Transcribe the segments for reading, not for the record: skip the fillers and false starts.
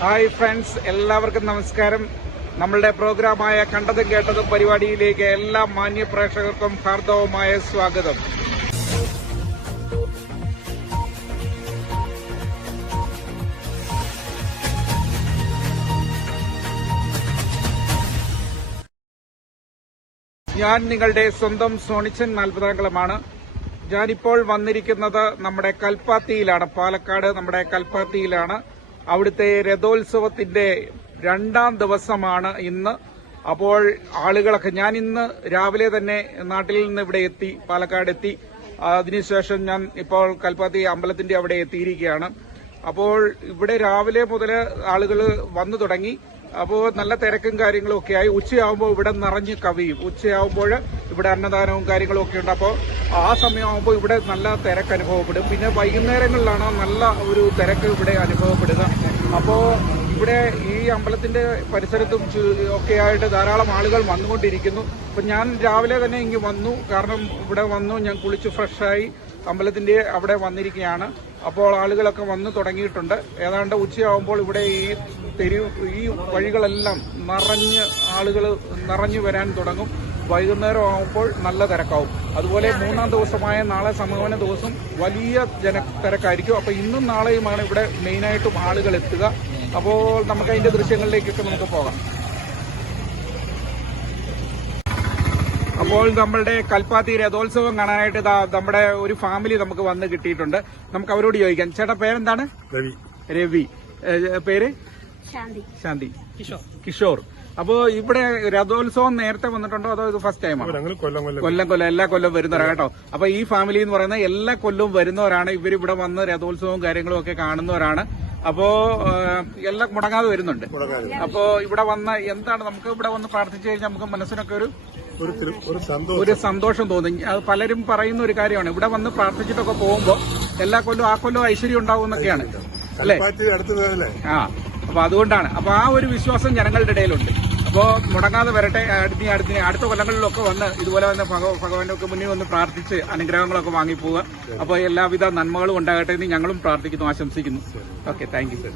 Hi friends, എല്ലാവർക്കും നമസ്കാരം. നമ്മളുടെ പ്രോഗ്രാമായ കണ്ടതും കേട്ടതും പരിപാടിയിലേക്ക് എല്ലാ മാന്യ പ്രേക്ഷകർക്കും ഹാർദവമായ സ്വാഗതം. ഞാൻ നിങ്ങളുടെ സ്വന്തം സോണിച്ചൻ നാൽപ്പതാംകുളമാണ്. ഞാനിപ്പോൾ വന്നിരിക്കുന്നത് നമ്മുടെ കൽപ്പാത്തിയിലാണ്, പാലക്കാട് നമ്മുടെ കൽപ്പാത്തിയിലാണ്. അവിടുത്തെ രഥോത്സവത്തിന്റെ 2ാം ദിവസമാണ് ഇന്ന്. അപ്പോൾ ആളുകളൊക്കെ, ഞാൻ ഇന്ന് രാവിലെ തന്നെ നാട്ടിൽ നിന്ന് ഇവിടെ എത്തി, പാലക്കാട് എത്തി. അതിനുശേഷം ഞാൻ ഇപ്പോൾ കൽപ്പാത്തി അമ്പലത്തിന്റെ അവിടെ എത്തിയിരിക്കുകയാണ്. അപ്പോൾ ഇവിടെ രാവിലെ മുതൽ ആളുകൾ വന്നു തുടങ്ങി. അപ്പോൾ നല്ല തിരക്കും കാര്യങ്ങളും ഒക്കെ ആയി. ഉച്ചയാകുമ്പോൾ ഇവിടെ നിറഞ്ഞ് കവിയും. ഉച്ചയാകുമ്പോൾ ഇവിടെ അന്നദാനവും കാര്യങ്ങളും ഒക്കെ ഉണ്ട്. അപ്പോൾ ആ സമയമാകുമ്പോൾ ഇവിടെ നല്ല തിരക്ക് അനുഭവപ്പെടും. പിന്നെ വൈകുന്നേരങ്ങളിലാണ് നല്ല ഒരു തിരക്ക് ഇവിടെ അനുഭവപ്പെടുക. അപ്പോൾ ഇവിടെ ഈ അമ്പലത്തിന്റെ പരിസരത്തും ഒക്കെ ആയിട്ട് ധാരാളം ആളുകൾ വന്നുകൊണ്ടിരിക്കുന്നു. അപ്പം ഞാൻ രാവിലെ തന്നെ ഇങ്ങ് വന്നു. കാരണം ഇവിടെ വന്നു, ഞാൻ കുളിച്ച് ഫ്രഷായി അമ്പലത്തിന്റെ അവിടെ വന്നിരിക്കുകയാണ്. അപ്പോൾ ആളുകളൊക്കെ വന്നു തുടങ്ങിയിട്ടുണ്ട്. ഏതാണ്ട് ഉച്ചയാകുമ്പോൾ ഇവിടെ ഈ വഴികളെല്ലാം ആളുകൾ നിറഞ്ഞു വരാൻ തുടങ്ങും. വൈകുന്നേരം ആകുമ്പോൾ നല്ല തിരക്കാവും. അതുപോലെ 3ാം ദിവസമായ നാളെ സമാപന ദിവസം വലിയ തിരക്കായിരിക്കും. അപ്പോൾ ഇന്നും നാളെയുമാണ് ഇവിടെ മെയിനായിട്ടും ആളുകൾ എത്തുക. അപ്പോൾ നമുക്ക് അതിന്റെ ദൃശ്യങ്ങളിലേക്കൊക്കെ നമുക്ക് പോകാം. അപ്പോൾ നമ്മളുടെ കൽപ്പാത്തി രഥോത്സവം കാണാനായിട്ട് നമ്മുടെ ഒരു ഫാമിലി നമുക്ക് വന്ന് കിട്ടിയിട്ടുണ്ട്. നമുക്ക് അവരോട് ചോദിക്കാം. ചേട്ടാ, പേരെന്താണ്? രവി. പേര്? ശാന്തി. കിഷോർ. അപ്പോ ഇവിടെ രഥോത്സവം നേരത്തെ വന്നിട്ടുണ്ടോ അതോ ഇത് ഫസ്റ്റ് ടൈമാണ്? കൊല്ലം എല്ലാ കൊല്ലം വരുന്നവരാണ് കേട്ടോ. അപ്പൊ ഈ ഫാമിലി എന്ന് പറയുന്നത് എല്ലാ കൊല്ലവും വരുന്നവരാണ്. ഇവരിവിടെ വന്ന് രഥോത്സവവും കാര്യങ്ങളും ഒക്കെ കാണുന്നവരാണ്. അപ്പോ എല്ലാം മുടങ്ങാതെ വരുന്നുണ്ട്. അപ്പോ ഇവിടെ വന്ന എന്താണ്, നമുക്ക് ഇവിടെ വന്ന് പ്രാർത്ഥിച്ചു കഴിഞ്ഞാൽ നമുക്ക് മനസ്സിനൊക്കെ ഒരു സന്തോഷം തോന്നും. അത് പലരും പറയുന്ന ഒരു കാര്യമാണ്. ഇവിടെ വന്ന് പ്രാർത്ഥിച്ചിട്ടൊക്കെ പോകുമ്പോ എല്ലാ കൊല്ലവും ആ കൊല്ലവും ഐശ്വര്യം ഉണ്ടാവും എന്നൊക്കെയാണ്, അല്ലേ? അപ്പൊ അതുകൊണ്ടാണ്. അപ്പൊ ആ ഒരു വിശ്വാസം ജനങ്ങളുടെ ഇടയിലുണ്ട്. അപ്പോ മുടങ്ങാതെ വരട്ടെ. അടുത്ത കൊല്ലങ്ങളിലൊക്കെ വന്ന് ഇതുപോലെ വന്ന് ഭഗവാന്റെ ഒക്കെ മുന്നിൽ വന്ന് പ്രാർത്ഥിച്ച് അനുഗ്രഹങ്ങളൊക്കെ വാങ്ങിപ്പോവുക. അപ്പൊ എല്ലാവിധ നന്മകളും ഉണ്ടാകട്ടെ എന്ന് ഞങ്ങളും പ്രാർത്ഥിക്കുന്നു, ആശംസിക്കുന്നു. Okay, thank you.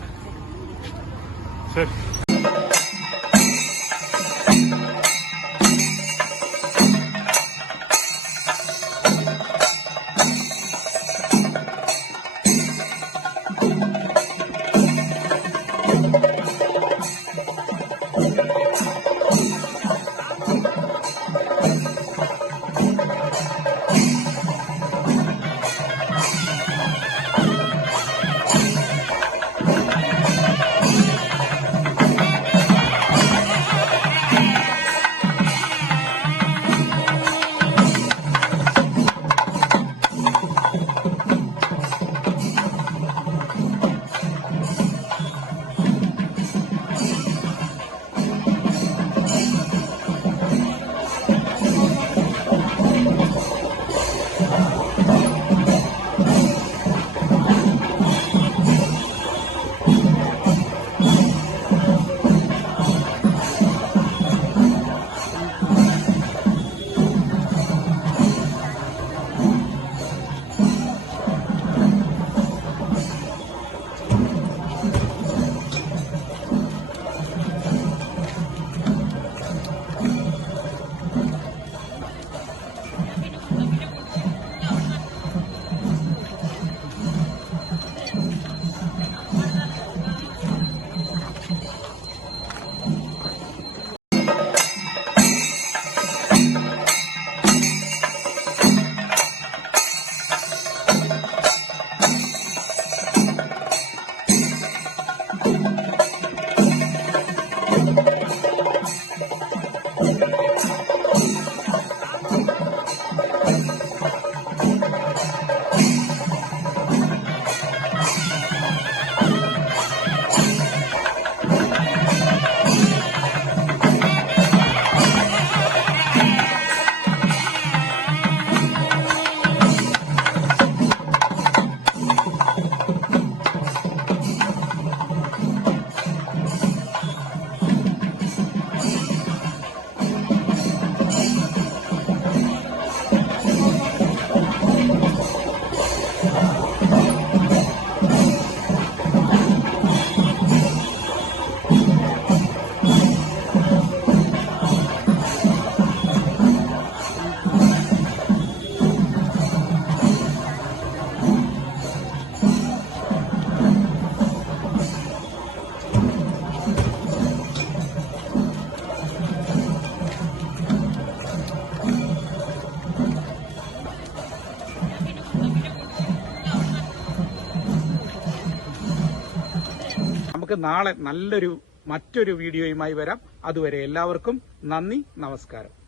നമുക്ക് നാളെ മറ്റൊരു വീഡിയോയുമായി വരാം. അതുവരെ എല്ലാവർക്കും നന്ദി, നമസ്കാരം.